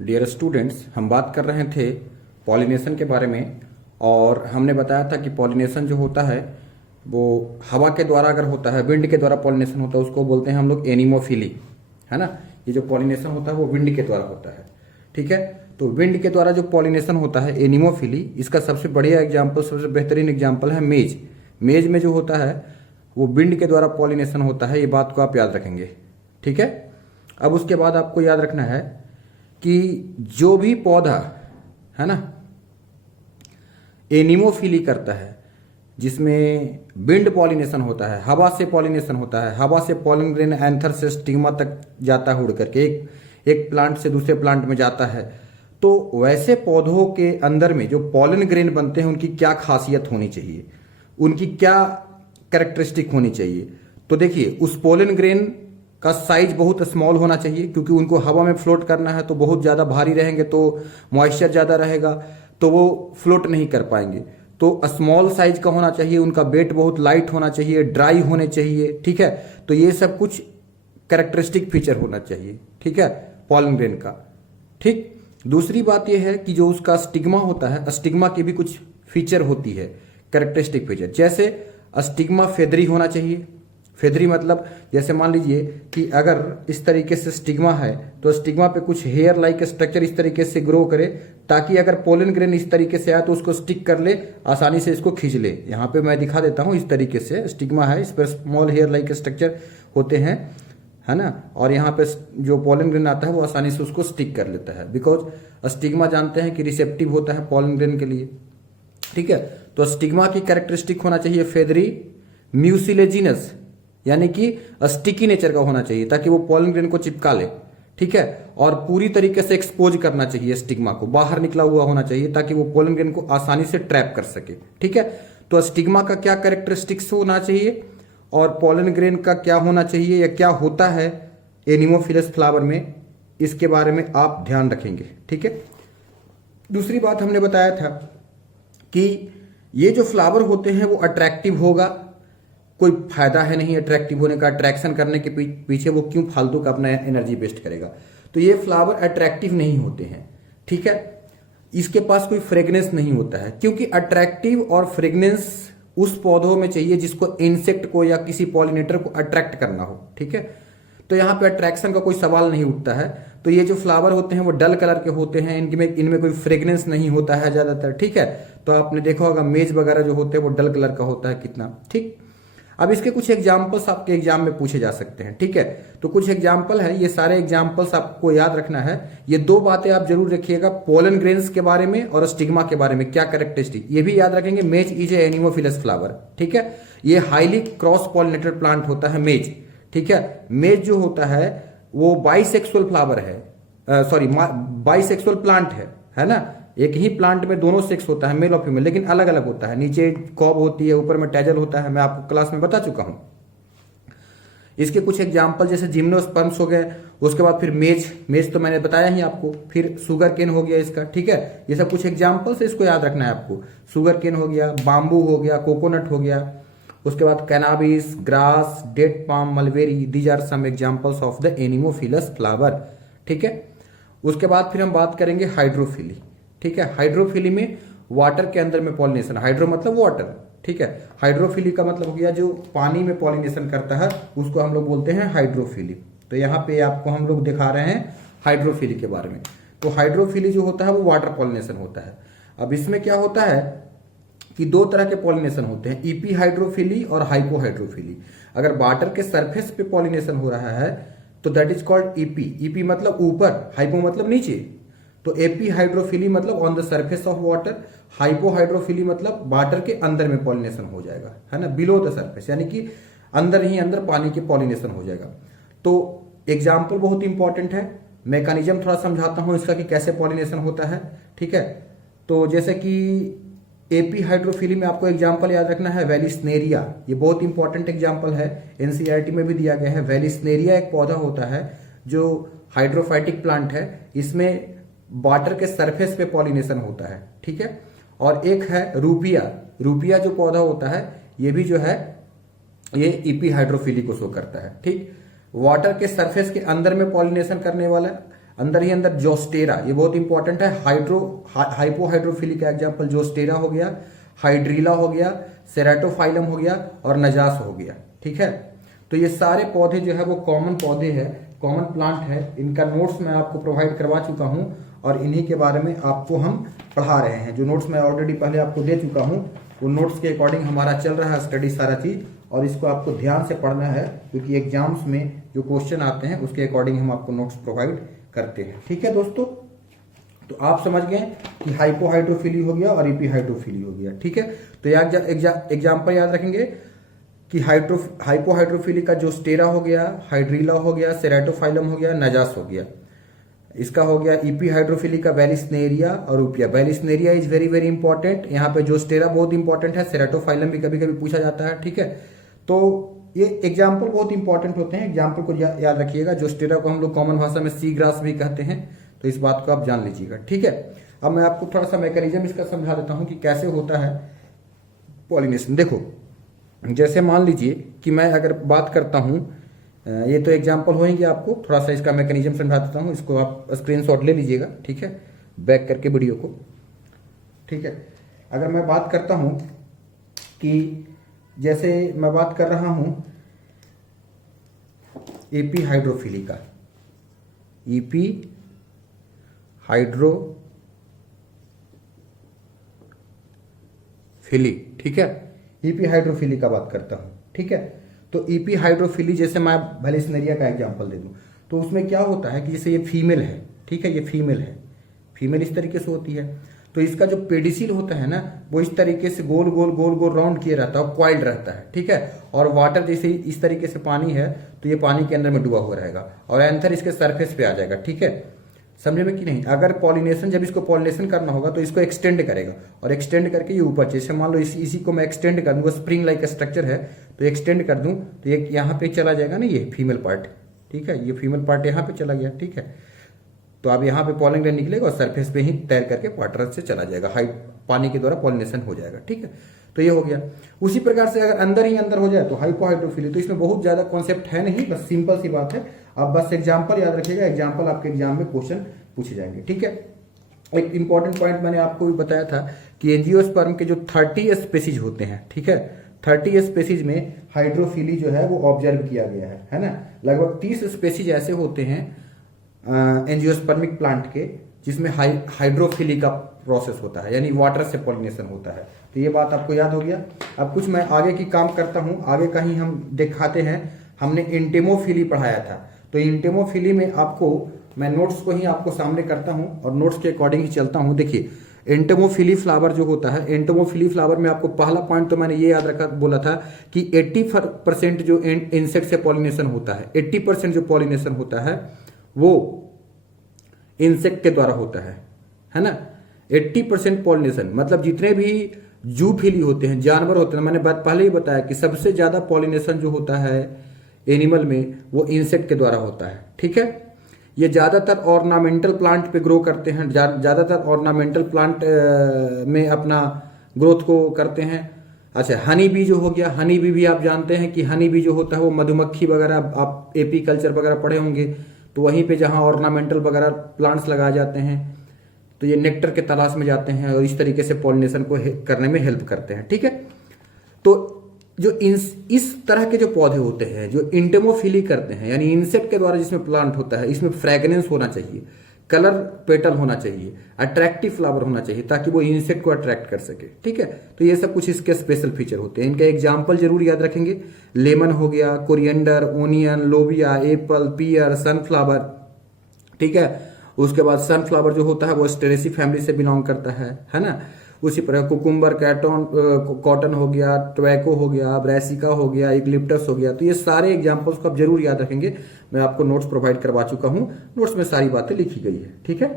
Dear students, हम बात कर रहे थे पॉलिनेशन के बारे में। और हमने बताया था कि पॉलिनेशन जो होता है वो हवा के द्वारा अगर होता है, विंड के द्वारा पॉलिनेशन होता है, उसको बोलते हैं हम लोग एनिमोफिली, है ना। ये जो पॉलिनेशन होता है वो विंड के द्वारा होता है, ठीक है। तो विंड के द्वारा जो पॉलिनेशन होता है एनिमोफिली, इसका सबसे बढ़िया एग्जाम्पल, सबसे बेहतरीन एग्जाम्पल है मेज। मेज में जो होता है वो विंड के द्वारा पॉलिनेशन होता है, ये बात को आप याद रखेंगे, ठीक है। अब उसके बाद आपको याद रखना है कि जो भी पौधा, है ना, एनिमोफिली करता है, जिसमें विंड पॉलिनेशन होता है, हवा से पॉलिनेशन होता है, हवा से पॉलन ग्रेन एंथर से स्टिग्मा तक जाता है उड़ करके, एक प्लांट से दूसरे प्लांट में जाता है। तो वैसे पौधों के अंदर में जो पॉलन ग्रेन बनते हैं उनकी क्या खासियत होनी चाहिए, उनकी क्या कैरेक्टरिस्टिक होनी चाहिए। तो देखिए, उस पॉलन ग्रेन का साइज बहुत स्मॉल होना चाहिए, क्योंकि उनको हवा में फ्लोट करना है, तो बहुत ज़्यादा भारी रहेंगे तो मॉइस्चर ज़्यादा रहेगा तो वो फ्लोट नहीं कर पाएंगे। तो स्मॉल साइज का होना चाहिए, उनका वेट बहुत लाइट होना चाहिए, ड्राई होने चाहिए, ठीक है। तो ये सब कुछ कैरेक्टरिस्टिक फीचर होना चाहिए, ठीक है, पॉलन ग्रेन का। ठीक, दूसरी बात यह है कि जो उसका स्टिग्मा होता है, स्टिग्मा की भी कुछ फीचर होती है, कैरेक्टरिस्टिक फीचर। जैसे स्टिग्मा फेदरी होना चाहिए। फेदरी मतलब जैसे मान लीजिए कि अगर इस तरीके से स्टिग्मा है तो स्टिग्मा पे कुछ हेयर लाइक स्ट्रक्चर इस तरीके से ग्रो करे, ताकि अगर पोलन ग्रेन इस तरीके से आए तो उसको स्टिक कर ले, आसानी से इसको खींच ले। यहाँ पे मैं दिखा देता हूँ, इस तरीके से स्टिग्मा है, इस पर स्मॉल हेयर लाइक स्ट्रक्चर होते हैं, है ना। और यहाँ पे जो पोलन ग्रेन आता है वो आसानी से उसको स्टिक कर लेता है, बिकॉज स्टिग्मा जानते हैं कि रिसेप्टिव होता है पोलन ग्रेन के लिए, ठीक है। तो स्टिग्मा की कैरेक्टरिस्टिक होना चाहिए फेदरी, म्यूसिलेजिनस, यानी कि स्टिकी नेचर का होना चाहिए, ताकि वो पोलन ग्रेन को चिपका ले, ठीक है। और पूरी तरीके से एक्सपोज करना चाहिए, स्टिग्मा को बाहर निकला हुआ होना चाहिए, ताकि वो पोलन ग्रेन को आसानी से ट्रैप कर सके, ठीक है। तो स्टिग्मा का क्या कैरेक्टरिस्टिक्स होना चाहिए और पोलन ग्रेन का क्या होना चाहिए या क्या होता है एनिमोफिलस फ्लावर में, इसके बारे में आप ध्यान रखेंगे, ठीक है। दूसरी बात हमने बताया था कि ये जो फ्लावर होते हैं वो अट्रैक्टिव होगा, कोई फायदा है नहीं अट्रैक्टिव होने का, अट्रैक्शन करने के पीछे वो क्यों फालतू का अपना एनर्जी वेस्ट करेगा। तो ये फ्लावर अट्रैक्टिव नहीं होते हैं, ठीक है। इसके पास कोई फ्रेग्रेंस नहीं होता है, क्योंकि अट्रैक्टिव और फ्रेग्रेंस उस पौधों में चाहिए जिसको इंसेक्ट को या किसी पॉलिनेटर को अट्रैक्ट करना हो, ठीक है। तो यहाँ पे अट्रैक्शन का कोई सवाल नहीं उठता है। तो ये जो फ्लावर होते हैं वो डल कलर के होते हैं, इनमें कोई फ्रेग्रेंस नहीं होता है ज्यादातर, ठीक है। तो आपने देखा होगा मेज वगैरह जो होते हैं वो डल कलर का होता है कितना, ठीक। अब इसके कुछ एग्जाम्पल्स आपके एग्जाम में पूछे जा सकते हैं, ठीक है। तो कुछ एग्जाम्पल है, ये सारे एग्जाम्पल्स आपको याद रखना है। ये दो बातें आप जरूर रखिएगा, पोलन ग्रेन्स के बारे में और स्टिग्मा के बारे में क्या कैरेक्टरिस्टिक, ये भी याद रखेंगे। मेज इज ए एनिमोफिलस फ्लावर, ठीक है। ये हाईली क्रॉस पॉलिनेटेड प्लांट होता है मेज, ठीक है। मेज जो होता है वो बाइसेक्सुअल फ्लावर है, सॉरी बाइसेक्सुअल प्लांट है ना। एक ही प्लांट में दोनों सेक्स होता है, मेल और फीमेल, लेकिन अलग अलग होता है। नीचे कॉब होती है, ऊपर में टैजल होता है, मैं आपको क्लास में बता चुका हूं। इसके कुछ एग्जाम्पल जैसे जिम्नोस्पर्म्स हो गए, उसके बाद फिर मेज तो मैंने बताया ही आपको, फिर शुगर केन हो गया इसका, ठीक है। ये सब कुछ एग्जाम्पल्स है, इसको याद रखना है आपको। शुगर केन हो गया, बाम्बू हो गया, कोकोनट हो गया, उसके बाद cannabis, grass, date palm, mulberry, these are some examples of the anemophilous flower, ठीक है। उसके बाद फिर हम बात करेंगे हाइड्रोफिली, ठीक है। हाइड्रोफिली में वाटर के अंदर में पॉलिनेशन, हाइड्रो मतलब वाटर, ठीक है। हाइड्रोफिली का मतलब हो गया जो पानी में पॉलिनेशन करता है, उसको हम लोग बोलते हैं हाइड्रोफिली। तो यहाँ पे आपको हम लोग दिखा रहे हैं हाइड्रोफिली के बारे में। तो हाइड्रोफिली जो होता है वो वाटर पॉलिनेशन होता है। अब इसमें क्या होता है कि दो तरह के पॉलिनेशन होते हैं, ईपी हाइड्रोफिली और हाइपो हाइड्रोफिली। अगर वाटर के सरफेस पे पॉलिनेशन हो रहा है तो that is called EP. EP मतलब ऊपर, हाइपो मतलब नीचे। तो एपी हाइड्रोफिली मतलब on the surface of water, hypo hydrophily मतलब वाटर के अंदर में पॉलिनेशन हो जाएगा, है ना, बिलो द सरफेस, यानी कि अंदर ही अंदर पानी के पॉलिनेशन हो जाएगा। तो एग्जाम्पल बहुत इंपॉर्टेंट है, मैकेनिज्म थोड़ा समझाता हूं इसका कि कैसे पॉलिनेशन होता है, ठीक है। तो जैसे कि एपी हाइड्रोफिली में आपको एग्जाम्पल याद रखना है वेलिस्नेरिया, ये बहुत इंपॉर्टेंट एग्जाम्पल है, एनसीईआरटी में भी दिया गया है। वेलिस्नेरिया एक पौधा होता है जो हाइड्रोफाइटिक प्लांट है, इसमें वाटर के सरफेस पे पॉलिनेशन होता है, ठीक है। और एक है रूपिया, रूपिया जो पौधा होता है ये भी जो है ये ईपी हाइड्रोफिली को शो करता है, ठीक। वाटर के सरफेस के अंदर में पॉलिनेशन करने वाला अंदर ही अंदर जोस्टेरा, ये बहुत इंपॉर्टेंट है, हाइपोहाइड्रोफिली का एग्जाम्पल जोस्टेरा हो गया, हाइड्रीला हो गया, सेरेटोफाइलम हो गया और नजास हो गया। ठीक है, तो ये सारे पौधे जो है वो कॉमन पौधे हैं, कॉमन प्लांट है। इनका नोट्स मैं आपको प्रोवाइड करवा चुका हूं और इन्हीं के बारे में आपको हम पढ़ा रहे हैं। जो नोट्स मैं ऑलरेडी पहले आपको दे चुका हूं, वो नोट्स के अकॉर्डिंग हमारा चल रहा है स्टडी सारा चीज, और इसको आपको ध्यान से पढ़ना है क्योंकि एग्जाम्स में जो क्वेश्चन आते हैं उसके अकॉर्डिंग हम आपको नोट्स प्रोवाइड करते हैं। ठीक है दोस्तों, तो आप समझ गए कि हाइपोहाइड्रोफिली हो गया और एपीहाइड्रोफिली हो गया। ठीक है, तो एग्जाम्पल याद रखेंगे कि हाइपोहाइड्रोफिली का जोस्टेरा हो गया, हाइड्रीला हो गया, सेरेटोफाइलम हो गया, नजास हो गया। इसका हो गया एपीहाइड्रोफिली का वेलिस्नेरिया और रूपिया। Vallisneria is very very important, यहाँ पे जोस्टेरा बहुत इंपॉर्टेंट है, सेरेटोफाइलम भी कभी कभी पूछा जाता है। ठीक है, तो ये एग्जाम्पल बहुत इंपॉर्टेंट होते हैं, एग्जाम्पल को याद रखिएगा। जोस्टेरा को हम लोग कॉमन भाषा में सी ग्रास भी कहते हैं, तो इस बात को आप जान लीजिएगा। ठीक है, अब मैं आपको थोड़ा सा मैकेनिज्म इसका समझा देता हूं कि कैसे होता है पॉलिनेशन। देखो, जैसे मान लीजिए कि मैं अगर बात करता हूं, ये तो एग्जाम्पल होंगे, आपको थोड़ा सा इसका मैकेनिज्म समझा देता हूं, इसको आप स्क्रीनशॉट ले लीजिएगा। ठीक है, बैक करके वीडियो को। ठीक है, अगर मैं बात करता हूं कि जैसे मैं बात कर रहा हूं एपी हाइड्रोफिली का, ईपी हाइड्रोफिली, ठीक है, ईपी हाइड्रोफिली का बात करता हूं। ठीक है, तो ईपी हाइड्रोफिली जैसे मैं वेलिस्नेरिया का एग्जांपल दे दूं, तो उसमें क्या होता है कि जैसे ये फीमेल है, ठीक है, ये फीमेल है, फीमेल इस तरीके से होती है, तो इसका जो पेडिसिल होता है ना, वो इस तरीके से गोल गोल गोल गोल राउंड किए रहता है, क्वाइल्ड रहता है। ठीक है, और वाटर जैसे इस तरीके से पानी है तो ये पानी के अंदर में डूबा हुआ रहेगा और एंथर इसके सरफेस पे आ जाएगा। ठीक है, समझे में कि नहीं? अगर पॉलिनेशन, जब इसको पॉलिनेशन करना होगा तो इसको एक्सटेंड करेगा और एक्सटेंड करके ये ऊपर, जैसे मान लो इसी को मैं एक्सटेंड कर दूंगा, स्प्रिंग लाइक स्ट्रक्चर है, तो एक्सटेंड कर दूं तो ये यहाँ पे चला जाएगा ना, ये फीमेल पार्ट। ठीक है, ये फीमेल पार्ट यहाँ पे चला गया। ठीक है, तो अब यहाँ पे पॉलन ग्रेन निकलेगा और सरफेस पे ही तैर करके वाटर से चला जाएगा, हाई पानी के द्वारा पॉलिनेशन हो जाएगा। ठीक है, तो ये हो गया। उसी प्रकार से अगर अंदर ही अंदर हो जाए तो हाइपोहाइड्रोफिली, तो इसमें बहुत ज्यादा कॉन्सेप्ट है नहीं, बस सिंपल सी बात है। आप बस एग्जाम्पल याद रखिएगा, एग्जाम्पल आपके एग्जाम में क्वेश्चन पूछे जाएंगे। ठीक है, एक इंपॉर्टेंट पॉइंट मैंने आपको भी बताया था कि एंजियोस्पर्म के जो 30 स्पेसीज होते हैं, ठीक है, 30 स्पेसीज में हाइड्रोफिली जो है वो ऑब्जर्व किया गया है ना। लगभग 30 स्पेसीज ऐसे होते हैं एंजियोस्पर्मिक प्लांट के जिसमें हाइड्रोफिली का प्रोसेस होता है, यानी वाटर से पॉलिनेशन होता है। तो ये बात आपको याद हो गया। अब कुछ मैं आगे की काम करता हूं, आगे का ही हम दिखाते हैं। हमने इंटेमोफिली पढ़ाया था, तो इंटेमोफिली में आपको मैं नोट्स को ही आपको सामने करता हूं और नोट्स के अकॉर्डिंग ही चलता हूं। देखिए, एंटेमोफिली फ्लावर जो होता है, एंटेमोफिली फ्लावर में आपको पहला पॉइंट तो मैंने ये याद रखा, बोला था कि 80% जो इंसेक्ट से पॉलिनेशन होता है, 80% जो पॉलिनेशन होता है वो इंसेक्ट के द्वारा होता है ना। 80% पॉलिनेशन मतलब जितने भी जूफिली होते हैं, जानवर होते हैं, मैंने बात पहले ही बताया कि सबसे ज्यादा पॉलिनेशन जो होता है एनिमल में वो इंसेक्ट के द्वारा होता है। ठीक है, ये ज्यादातर ऑर्नामेंटल प्लांट पे ग्रो करते हैं, ज्यादातर ऑर्नामेंटल प्लांट में अपना ग्रोथ को करते हैं। अच्छा, हनी बी जो हो गया, हनी बी भी आप जानते हैं कि हनी बी जो होता है वो मधुमक्खी वगैरह, आप एपी कल्चर वगैरह पढ़े होंगे, तो वहीं पे जहां ऑर्नामेंटल वगैरह प्लांट्स लगाए जाते हैं तो ये नेक्टर के तलाश में जाते हैं और इस तरीके से पॉलिनेशन को करने में हेल्प करते हैं। ठीक है, तो जो इस तरह के जो पौधे होते हैं जो इंटेमोफिली करते हैं, यानी इंसेक्ट के द्वारा जिसमें प्लांट होता है, इसमें फ्रेगनेंस होना चाहिए, कलर पेटल होना चाहिए, अट्रैक्टिव फ्लावर होना चाहिए ताकि वो इंसेक्ट को अट्रैक्ट कर सके। ठीक है, तो ये सब कुछ इसके स्पेशल फीचर होते हैं। इनका एग्जाम्पल जरूर याद रखेंगे, लेमन हो गया, कोरिएंडर, ओनियन, लोबिया, एप्पल, पियर, सनफ्लावर। ठीक है, उसके बाद सनफ्लावर जो होता है वो स्टेरेसी फैमिली से बिलोंग करता है ना। उसी प्रकार कुकुम्बर, कॉटन हो गया, टोबैको हो गया, ब्रैसिका हो गया, इक्लिप्टस हो गया। तो ये सारे एग्जांपल्स को आप जरूर याद रखेंगे। मैं आपको नोट्स प्रोवाइड करवा चुका हूं, नोट्स में सारी बातें लिखी गई है। ठीक है,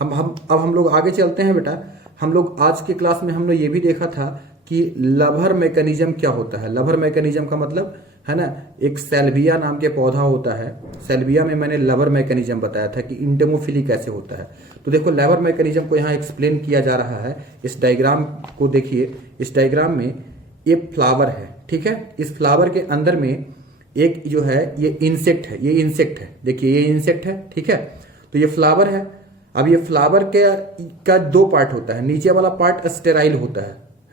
अब हम लोग आगे चलते हैं बेटा। हम लोग आज के क्लास में हमने ये भी देखा था कि लवर मैकेनिज्म क्या होता है। लवर मैकेनिज्म का मतलब है ना, एक सेल्विया नाम के पौधा होता है, सेल्विया में मैंने लवर मैकेनिज्म बताया था कि इंटेमोफिली कैसे होता है। तो देखो, लवर मैकेनिज्म को यहाँ एक्सप्लेन किया जा रहा है। इस डायग्राम को देखिए, इस डायग्राम में ये फ्लावर है। ठीक है, इस फ्लावर के अंदर में एक जो है ये इंसेक्ट है, ये इंसेक्ट है, देखिए ये इंसेक्ट है। ठीक है, तो ये फ्लावर है। अब ये फ्लावर के का दो पार्ट होता है, नीचे वाला पार्ट स्टेराइल होता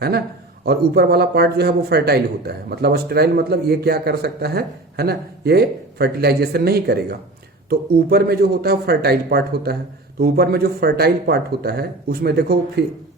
है ना, और ऊपर वाला पार्ट जो है वो फर्टाइल होता है। मतलब स्टेराइल मतलब ये क्या कर सकता है ना, ये फर्टिलाइजेशन नहीं करेगा। तो ऊपर में जो होता है फर्टाइल पार्ट होता है। तो ऊपर में जो फर्टाइल पार्ट होता है उसमें देखो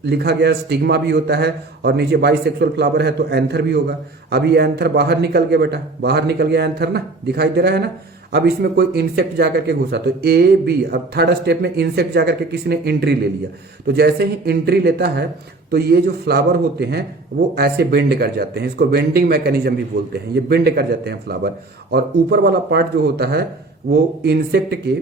लिखा गया स्टिग्मा भी होता है, और नीचे बाइसेक्सुअल फ्लावर है तो एंथर भी होगा। अब ये एंथर बाहर निकल गया बेटा, बाहर निकल गया एंथर ना, दिखाई दे रहा है ना। अब इसमें कोई इंसेक्ट जाकर के घुसा, तो ए बी, अब थर्ड स्टेप में इंसेक्ट जाकर के किसी ने एंट्री ले लिया। तो जैसे ही एंट्री लेता है तो ये जो फ्लावर होते हैं वो ऐसे बेंड कर जाते हैं, इसको बेंडिंग मैकेनिज्म भी बोलते हैं। ये बेंड कर जाते हैं फ्लावर, और ऊपर वाला पार्ट जो होता है वो इंसेक्ट के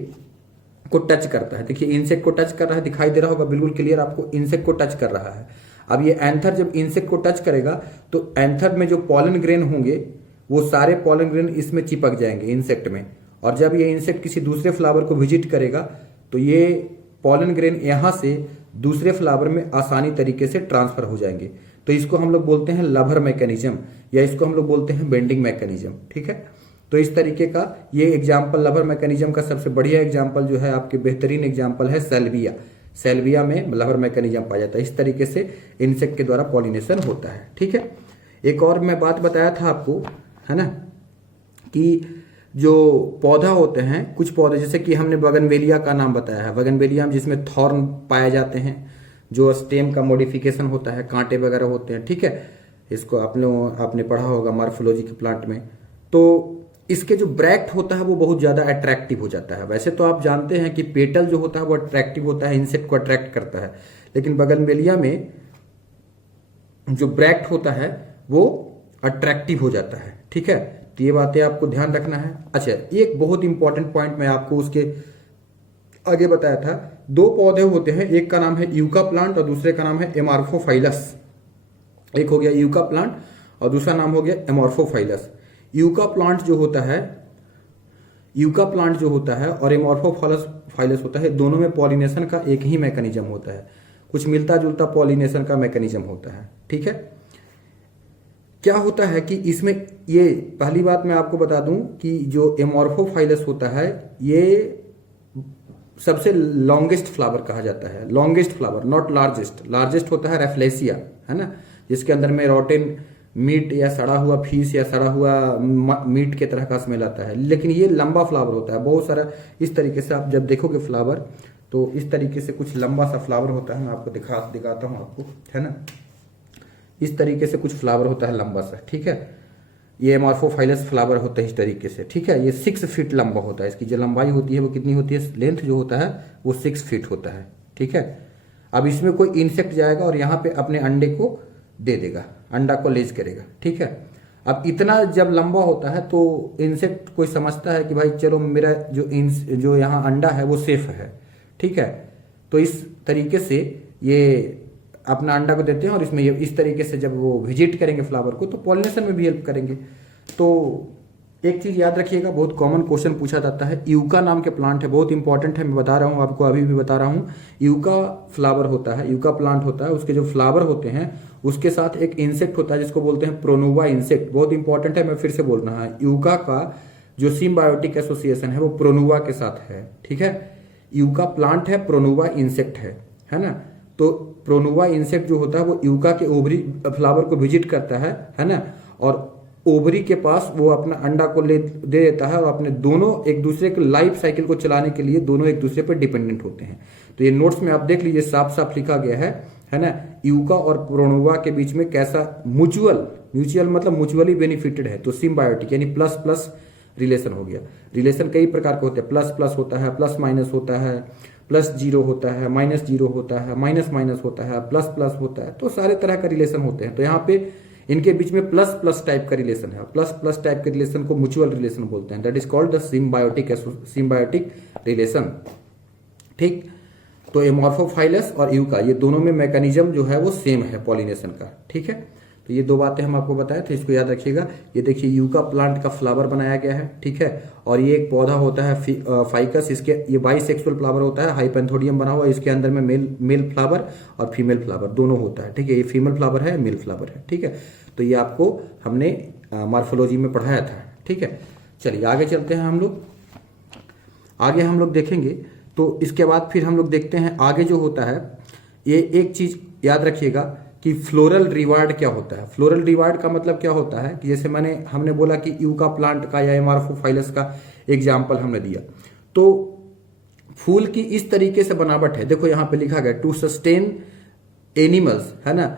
को टच करता है। देखिए इंसेक्ट को टच कर रहा है, दिखाई दे रहा होगा बिल्कुल क्लियर आपको, इंसेक्ट को टच कर रहा है। अब ये एंथर जब इंसेक्ट को टच करेगा तो एंथर में जो पॉलन ग्रेन होंगे वो सारे पॉलन ग्रेन इसमें चिपक जाएंगे इंसेक्ट में, और जब ये इंसेक्ट किसी दूसरे फ्लावर को विजिट करेगा तो ये पॉलन ग्रेन यहां से दूसरे फ्लावर में आसानी तरीके से ट्रांसफर हो जाएंगे। तो इसको हम लोग बोलते हैं लवर मैकेनिज्म, या इसको हम लोग बोलते हैं बेंडिंग मैकेनिज्म। ठीक है, तो इस तरीके का ये एग्जाम्पल लवर मैकेनिज्म का सबसे बढ़िया एग्जाम्पल जो है, आपके बेहतरीन एग्जाम्पल है सेल्विया। सेल्विया में लवर मैकेनिज्म पाया जाता है। इस तरीके से इंसेक्ट के द्वारा पॉलिनेशन होता है। ठीक है, एक और मैं बात बताया था आपको, है ना, कि जो पौधा होते हैं, कुछ पौधे जैसे कि हमने बगनवेलिया का नाम बताया है, बगनवेलिया जिसमें थॉर्न पाए जाते हैं, जो स्टेम का मॉडिफिकेशन होता है, कांटे वगैरह होते हैं। ठीक है, इसको आपने पढ़ा होगा मार्फोलॉजी के प्लांट में। तो इसके जो ब्रैक्ट होता है वो बहुत ज्यादा अट्रैक्टिव हो जाता है। वैसे तो आप जानते हैं कि पेटल जो होता है वो अट्रैक्टिव होता है, इंसेक्ट को अट्रैक्ट करता है, लेकिन बगनवेलिया में जो ब्रैक्ट होता है वो अट्रैक्टिव हो जाता है। ठीक है, तो ये बातें आपको ध्यान रखना है। अच्छा, एक बहुत इंपॉर्टेंट पॉइंट मैं आपको उसके आगे बताया था। दो पौधे होते हैं, एक का नाम है यूका प्लांट और दूसरे का नाम है एमॉर्फोफाइलस। एक हो गया यूका प्लांट और दूसरा नाम हो गया एमॉर्फोफाइलस। यूका प्लांट जो होता है और एमॉर्फोफाइलस होता है, दोनों में पॉलिनेशन का एक ही मैकेनिज्म होता है, कुछ मिलता जुलता पॉलिनेशन का मैकेनिज्म होता है। ठीक है, क्या होता है कि इसमें ये पहली बात मैं आपको बता दूं कि जो एमॉर्फोफाइलस होता है ये सबसे लॉन्गेस्ट फ्लावर कहा जाता है। Longest flower, not largest. Largest होता है रेफ्लेसिया, है ना, जिसके अंदर में रोटेन मीट या सड़ा हुआ फीस या सड़ा हुआ मीट के तरह का स्मेल आता है। लेकिन ये लंबा फ्लावर होता है, बहुत सारा। इस तरीके से आप जब देखोगे फ्लावर तो इस तरीके से कुछ लंबा सा फ्लावर होता है। मैं आपको दिखाता हूं आपको, है ना, इस तरीके से कुछ फ्लावर होता है लंबा सा। ठीक है, ये एमॉर्फोफाइलस फ्लावर होता है इस तरीके से। ठीक है, ये 6 फीट लंबा होता है। इसकी जो लंबाई होती है वो कितनी होती है, लेंथ जो होता है वो 6 फीट होता है। ठीक है, अब इसमें कोई इंसेक्ट जाएगा और यहाँ पे अपने अंडे को दे देगा, अंडा को लेज करेगा। ठीक है, अब इतना जब लंबा होता है तो इंसेक्ट कोई समझता है कि भाई चलो मेरा जो यहाँ अंडा है वो सेफ है। ठीक है, तो इस तरीके से ये अपना अंडा को देते हैं और इसमें ये इस तरीके से जब वो विजिट करेंगे फ्लावर को तो पॉलिनेशन में भी हेल्प करेंगे। तो एक चीज याद रखिएगा, बहुत कॉमन क्वेश्चन पूछा जाता है। यूका नाम के प्लांट है, बहुत इंपॉर्टेंट है, मैं बता रहा हूँ आपको, अभी भी बता रहा हूँ। यूका फ्लावर होता है, यूका प्लांट होता है, उसके जो फ्लावर होते हैं उसके साथ एक इंसेक्ट होता है जिसको बोलते हैं प्रोनुवा इंसेक्ट। बहुत इंपॉर्टेंट है, मैं फिर से बोल रहा हूँ, यूका का जो सिम्बायोटिक एसोसिएशन है वो प्रोनुवा के साथ है। ठीक है, यूका प्लांट है, प्रोनुवा इंसेक्ट है ना। तो प्रोनुवा इंसेक्ट जो होता है वो यूका के ओवरी फ्लावर को विजिट करता है ना, और ओवरी के पास वो अपना अंडा को दे देता है, और अपने दोनों एक दूसरे के लाइफ साइकिल को चलाने के लिए दोनों एक दूसरे पर डिपेंडेंट होते हैं। तो ये नोट्स में आप देख लीजिए, साफ साफ लिखा गया है ना, यूका और प्रोनुवा के बीच में कैसा म्यूचुअल मतलब म्यूचुअली बेनिफिटेड है। तो सिम्बायोटिक यानी प्लस प्लस रिलेशन हो गया। रिलेशन कई प्रकार के होते हैं, प्लस प्लस होता है, प्लस माइनस होता है, प्लस जीरो होता है, माइनस जीरो होता है, माइनस माइनस होता है, प्लस प्लस होता है। तो सारे तरह का रिलेशन होते हैं। तो यहाँ पे इनके बीच में प्लस प्लस टाइप का रिलेशन है। प्लस प्लस टाइप के रिलेशन को म्यूचुअल रिलेशन बोलते हैं। That is called the symbiotic relation. ठीक, तो एमॉर्फोफाइलस और यूका ये दोनों में मैकेनिज्म जो है वो सेम है पॉलिनेशन का। ठीक है, तो ये दो बातें हम आपको बताए थे, इसको याद रखिएगा। ये देखिए यूका प्लांट का फ्लावर बनाया गया है। ठीक है, और ये एक पौधा होता है फाइकस, इसके ये बाइसेक्सुअल फ्लावर होता है, हाइपेंथोडियम बना हुआ, इसके अंदर में मेल फ्लावर और फीमेल फ्लावर दोनों होता है। ठीक है, ये फीमेल फ्लावर है, मेल फ्लावर है। ठीक है, तो ये आपको हमने मार्फोलॉजी में पढ़ाया था। ठीक है, चलिए आगे चलते हैं हम लोग। आगे हम लोग देखेंगे तो इसके बाद फिर हम लोग देखते हैं आगे जो होता है, ये एक चीज याद रखिएगा कि फ्लोरल रिवार्ड क्या होता है। फ्लोरल रिवार्ड का मतलब क्या होता है कि जैसे हमने बोला कि यूका प्लांट का या एमारफोफाइलस का एग्जाम्पल हमने दिया, तो फूल की इस तरीके से बनावट है, देखो यहां पे लिखा गया टू सस्टेन एनिमल्स, है ना,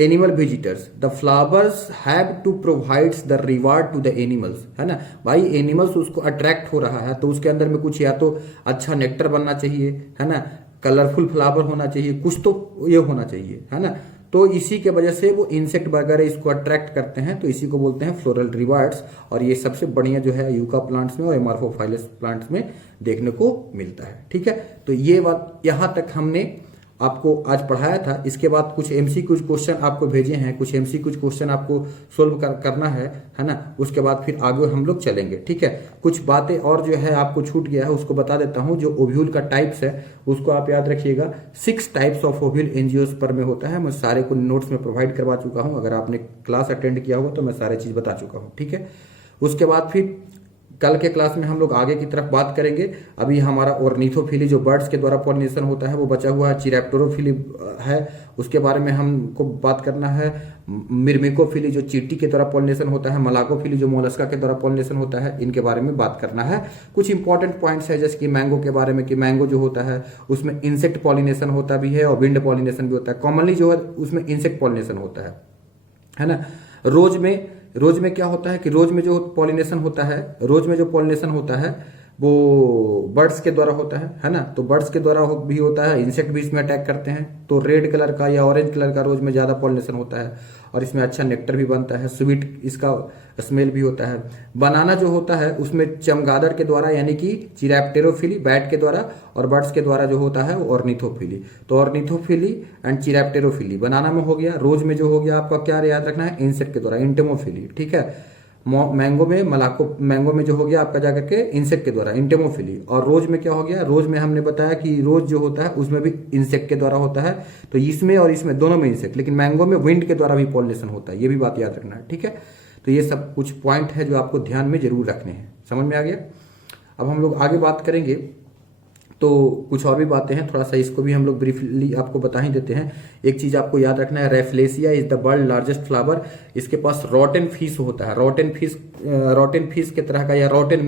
animal visitors, the flowers have to provides the reward to the animals, है ना भाई। एनिमल्स उसको अट्रैक्ट हो रहा है तो उसके अंदर में कुछ या तो अच्छा नेक्टर बनना चाहिए, है ना, कलरफुल फ्लावर होना चाहिए, कुछ तो ये होना चाहिए, है ना। तो इसी के वजह से वो इंसेक्ट वगैरह इसको अट्रैक्ट करते हैं, तो इसी को बोलते हैं फ्लोरल रिवार्ड्स। और ये सबसे बढ़िया जो है यूका प्लांट्स में और एमारफोफाइलस प्लांट्स में देखने को मिलता है। ठीक है, तो ये बात यहां तक हमने आपको आज पढ़ाया था। इसके बाद कुछ एमसीक्यू क्वेश्चन आपको भेजे हैं, कुछ एमसीक्यू क्वेश्चन आपको सोल्व करना है ना। उसके बाद फिर आगे हम लोग चलेंगे। ठीक है, कुछ बातें और जो है आपको छूट गया है उसको बता देता हूं। जो ओव्यूल का टाइप्स है उसको आप याद रखिएगा, 6 टाइप्स ऑफ ओव्यूल एंजियोस्पर्म में होता है। मैं सारे को नोट्स में प्रोवाइड करवा चुका हूं, अगर आपने क्लास अटेंड किया होगा तो मैं सारे चीज बता चुका हूं। ठीक है, उसके बाद फिर कल के क्लास में हम लोग आगे की तरफ बात करेंगे। अभी हमारा ऑर्निथोफिली जो बर्ड्स के द्वारा पॉलिनेशन होता है वो बचा हुआ है। चिरैप्टेरोफिली है, उसके बारे में हमको बात करना है। मिर्मिकोफिली जो चींटी के द्वारा पॉलिनेशन होता है। मलाकोफिली जो मोलस्का के द्वारा पॉलिनेशन होता है, इनके बारे में बात करना है। कुछ इंपॉर्टेंट पॉइंट्स है जैसे कि मैंगो के बारे में, कि मैंगो जो होता है उसमें इंसेक्ट पॉलिनेशन होता भी है और विंड पॉलिनेशन भी होता है। कॉमनली जो है उसमें इंसेक्ट पॉलिनेशन होता है ना। रोज में क्या होता है कि रोज में जो पॉलिनेशन होता है, रोज में जो पॉलिनेशन होता है वो बर्ड्स के द्वारा होता है ना। तो बर्ड्स के द्वारा भी होता है, इंसेक्ट भी इसमें अटैक करते हैं। तो रेड कलर का या ऑरेंज कलर का रोज में ज्यादा पॉलिनेशन होता है और इसमें अच्छा नेक्टर भी बनता है, स्वीट इसका स्मेल भी होता है। बनाना जो होता है उसमें चमगादड़ के द्वारा यानी कि चिरैप्टेरोफिली बैट के द्वारा, और बर्ड्स के द्वारा जो होता है वो ऑर्निथोफिली। तो ऑर्निथोफिली एंड चिरैप्टेरोफिली बनाना में हो गया। रोज में जो हो गया आपका क्या याद रखना है, इंसेक्ट के द्वारा, इंटेमोफिली। ठीक है, मैंगो में जो हो गया आपका जाकर के इंसेक्ट के द्वारा, इंटेमोफिली। और रोज में क्या हो गया, रोज में हमने बताया कि रोज जो होता है उसमें भी इंसेक्ट के द्वारा होता है। तो इसमें और इसमें दोनों में इंसेक्ट, लेकिन मैंगो में विंड के द्वारा भी पॉलिनेशन होता है, ये भी बात याद रखना है। ठीक है, तो ये सब कुछ पॉइंट है जो आपको ध्यान में जरूर रखने हैं। समझ में आ गया। अब हम लोग आगे बात करेंगे तो कुछ और भी बातें हैं, थोड़ा सा इसको भी हम लोग ब्रीफली आपको बता ही देते हैं। एक चीज आपको याद रखना है, Rafflesia is the world largest flower. इसके पास रॉटन फिश होता है, रॉटन फिश के तरह का, या रॉटन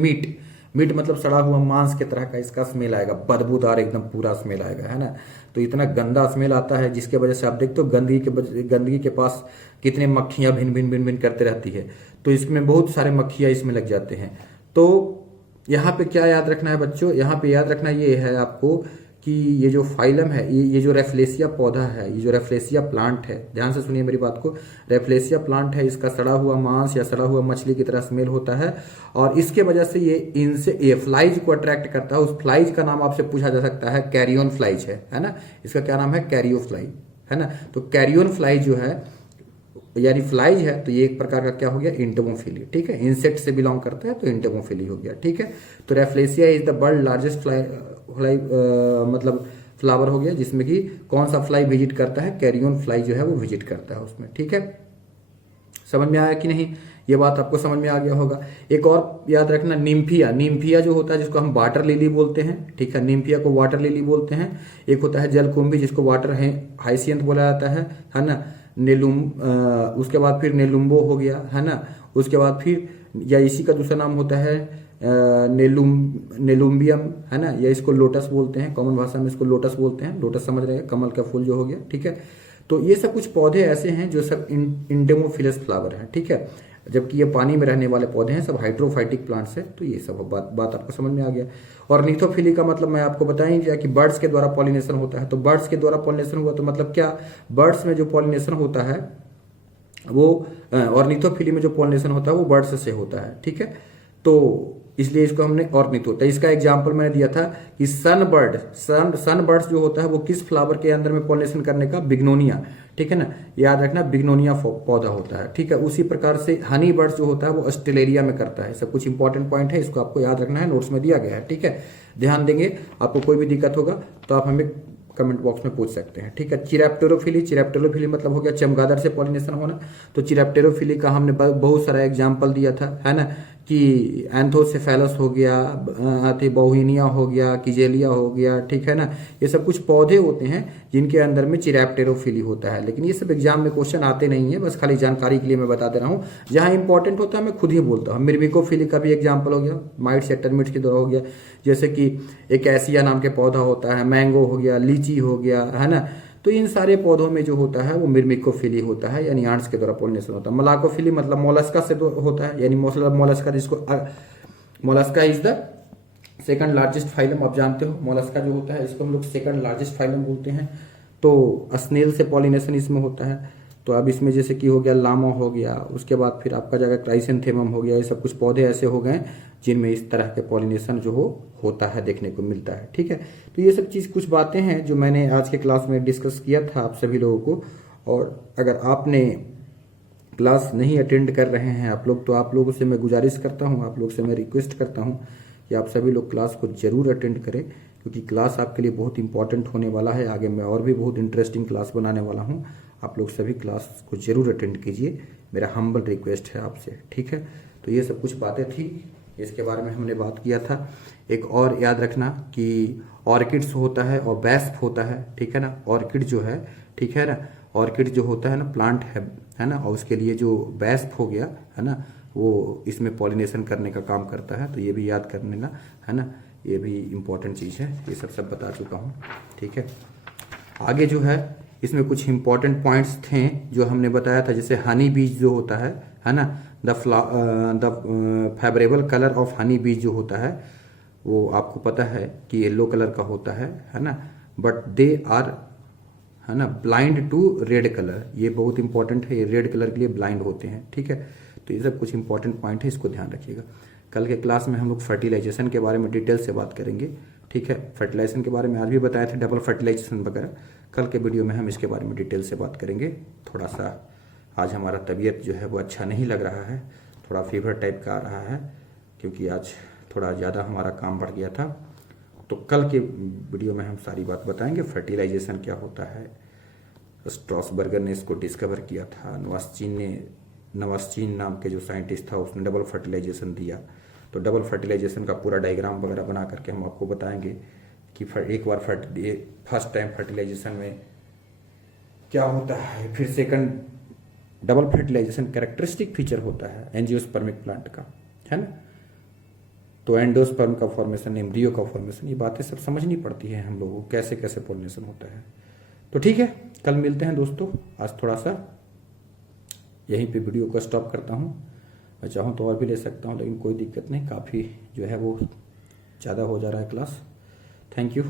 मीट मतलब सड़ा हुआ मांस के तरह का इसका स्मेल आएगा, बदबूदार एकदम पूरा स्मेल आएगा, है ना। तो इतना गंदा स्मेल आता है जिसके वजह से आप देखते हो गंदगी के पास कितने मक्खियां भिन भिन करते रहती है। तो इसमें बहुत सारे मक्खियां इसमें लग जाते हैं। तो यहाँ पे क्या याद रखना है बच्चों, यहाँ पे याद रखना ये है आपको कि ये जो फाइलम है, ये जो रेफ्लेसिया पौधा है, ये जो रेफ्लेसिया प्लांट है, ध्यान से सुनिए मेरी बात को। रेफ्लेसिया प्लांट है, इसका सड़ा हुआ मांस या सड़ा हुआ मछली की तरह स्मेल होता है और इसके वजह से ये फ्लाइज को अट्रैक्ट करता है। उस फ्लाइज का नाम आपसे पूछा जा सकता है, कैरियन फ्लाइज है ना। इसका क्या नाम है, कैरियो फ्लाई, है ना। तो कैरियन फ्लाइज जो है यानी फ्लाइज है, तो ये एक प्रकार का क्या हो गया, इंटेमोफिली। ठीक है, इंसेक्ट से बिलोंग करता है तो इंटेमोफिली हो गया। ठीक है, तो Rafflesia is the world largest fly मतलब फ्लावर हो गया, जिसमें कि कौन सा फ्लाई विजिट करता है, कैरियन फ्लाई जो है वो विजिट करता है उसमें। ठीक है, समझ में आया कि नहीं, ये बात आपको समझ में आ गया होगा। एक और याद रखना, निम्फिया जो होता है जिसको हम वाटर लिली बोलते हैं। ठीक है, निम्फिया को वाटर लिली बोलते हैं। एक होता है जलकुंभी जिसको वाटर हाइसियंथ बोला जाता है ना। उसके बाद फिर नेलुम्बो हो गया, है ना। उसके बाद फिर या इसी का दूसरा नाम होता है नेलुम्बियम, है ना, या इसको लोटस बोलते हैं, कॉमन भाषा में इसको लोटस बोलते हैं। लोटस समझ रहे हैं, कमल का फूल जो हो गया। ठीक है, तो ये सब कुछ पौधे ऐसे हैं जो सब इंडेमोफिलस फ्लावर हैं। ठीक है, जबकि ये पानी में रहने वाले पौधे हैं, सब हाइड्रोफाइटिक प्लांट्स हैं। तो ये सब बात आपको समझ में आ गया। और ऑर्निथोफिली का मतलब मैं आपको बता ही दिया कि बर्ड्स के द्वारा पॉलिनेशन होता है। तो बर्ड्स के द्वारा पॉलिनेशन हुआ तो मतलब क्या, बर्ड्स में जो पॉलिनेशन होता है वो ऑर्निथोफिली में जो पॉलिनेशन होता है वो बर्ड्स से होता है। ठीक है, तो इसलिए इसको हमने ऑर्निथो, तो इसका एग्जांपल मैंने दिया था कि सन बर्ड्स जो होता है वो किस फ्लावर के अंदर में पॉलिनेशन करने का, बिग्नोनिया। ठीक है ना, याद रखना बिग्नोनिया पौधा होता है। ठीक है, उसी प्रकार से हनी बर्ड्स जो होता है वो ऑस्ट्रेलेरिया में करता है। सब कुछ इंपॉर्टेंट पॉइंट है, इसको आपको याद रखना है, नोट्स में दिया गया है। ठीक है, ध्यान देंगे। आपको कोई भी दिक्कत होगा तो आप हमें कमेंट बॉक्स में पूछ सकते हैं। ठीक है, चिरैप्टेरोफिली मतलब हो गया चमगादड़ से पॉलिनेशन होना। तो चिरैप्टेरोफिली का हमने बहुत सारा एग्जांपल दिया था, है ना, कि एंथोसेफेलस हो गया, बोहिनिया हो गया, किजेलिया हो गया, ठीक है ना। ये सब कुछ पौधे होते हैं जिनके अंदर में चिरैप्टेरोफिली होता है, लेकिन ये सब एग्जाम में क्वेश्चन आते नहीं है, बस खाली जानकारी के लिए मैं बता दे रहा हूँ। जहाँ इंपॉर्टेंट होता है मैं खुद ही बोलता हूँ। मिर्मिकोफिली का भी एग्जाम्पल हो गया, माइट्स या टर्मिट्स की तरह हो गया। जैसे कि एक एसिया नाम के पौधा होता है, मैंगो हो गया, लीची हो गया, है ना। तो इन सारे पौधों में जो होता है वो मिर्मिकोफिली होता है, यानी आंट्स के द्वारा पोलिनेशन होता है। मलाकोफिली मतलब मोलस्का से होता है, यानी मोलस्का जिसको Mollusca is the second largest phylum. आप जानते हो मोलस्का जो होता है इसको हम लोग सेकंड लार्जेस्ट फाइलम बोलते हैं। तो स्नेल से पॉलिनेशन इसमें होता है। तो अब इसमें जैसे कि हो गया लामा हो गया, उसके बाद फिर आपका जगह क्राइसेंथेमम हो गया, ये सब कुछ पौधे ऐसे हो गए जिनमें इस तरह के पॉलिनेशन जो होता है देखने को मिलता है, ठीक है। तो ये सब चीज़ कुछ बातें हैं जो मैंने आज के क्लास में डिस्कस किया था आप सभी लोगों को। और अगर आपने क्लास नहीं अटेंड कर रहे हैं आप लोग, तो आप लोगों से मैं गुजारिश करता हूँ, आप लोग से मैं रिक्वेस्ट करता हूँ कि आप सभी लोग क्लास को जरूर अटेंड करें, क्योंकि क्लास आपके लिए बहुत इंपॉर्टेंट होने वाला है। आगे मैं और भी बहुत इंटरेस्टिंग क्लास बनाने वाला हूँ। आप लोग सभी क्लास को जरूर अटेंड कीजिए, मेरा हम्बल रिक्वेस्ट है आपसे, ठीक है। तो ये सब कुछ बातें थी, इसके बारे में हमने बात किया था। एक और याद रखना कि ऑर्किड्स होता है और बैस्प होता है, ठीक है ना। ऑर्किड जो है, ठीक है ना, ऑर्किड जो होता है ना प्लांट है ना, और उसके लिए जो बैस्प हो गया है ना, वो इसमें पॉलिनेशन करने का काम करता है। तो ये भी याद कर लेना, है ना, ये भी इम्पोर्टेंट चीज़ है। ये सब बता चुका हूँ, ठीक है। आगे जो है इसमें कुछ इंपॉर्टेंट पॉइंट्स थे जो हमने बताया था, जैसे हनी बीज जो होता है ना, the favourable colour of honey बीज जो होता है वो आपको पता है कि येलो कलर का होता है ना, बट दे आर, है ना, ब्लाइंड टू रेड कलर। ये बहुत इंपॉर्टेंट है, ये रेड कलर के लिए ब्लाइंड होते हैं, ठीक है। तो ये सब कुछ इंपॉर्टेंट पॉइंट है, इसको ध्यान रखिएगा। कल के क्लास में हम लोग फर्टिलाइजेशन के बारे में डिटेल से बात करेंगे, ठीक है। फर्टिलाइजेशन के बारे में आज भी बताए थे, डबल फर्टिलाइजेशन वगैरह। कल के वीडियो में हम इसके बारे में डिटेल से बात करेंगे। थोड़ा सा आज हमारा तबीयत जो है वो अच्छा नहीं लग रहा है, थोड़ा फीवर टाइप का आ रहा है, क्योंकि आज थोड़ा ज़्यादा हमारा काम बढ़ गया था। तो कल के वीडियो में हम सारी बात बताएंगे, फर्टिलाइजेशन क्या होता है। स्ट्रॉसबर्गर ने इसको डिस्कवर किया था, नवास्चीन नाम के जो साइंटिस्ट था उसने डबल फर्टिलाइजेशन दिया। तो डबल फर्टिलाइजेशन का पूरा डायग्राम वगैरह बना करके हम आपको बताएंगे कि एक बार फर्स्ट टाइम फर्टिलाइजेशन में क्या होता है, फिर second double fertilisation characteristic feature होता है एंजियोस्पर्मिक प्लांट का, है ना। तो एंडोस्पर्म का फॉर्मेशन, एम्ब्रियो का फॉर्मेशन, ये बातें सब समझनी पड़ती है हम लोगों को, कैसे कैसे पॉलिनेशन होता है। तो ठीक है, कल मिलते हैं दोस्तों। आज थोड़ा सा यहीं पे वीडियो को स्टॉप करता हूँ। मैं चाहूँ तो और भी ले सकता हूँ, लेकिन कोई दिक्कत नहीं, काफ़ी जो है वो ज़्यादा हो जा रहा है क्लास। Thank you.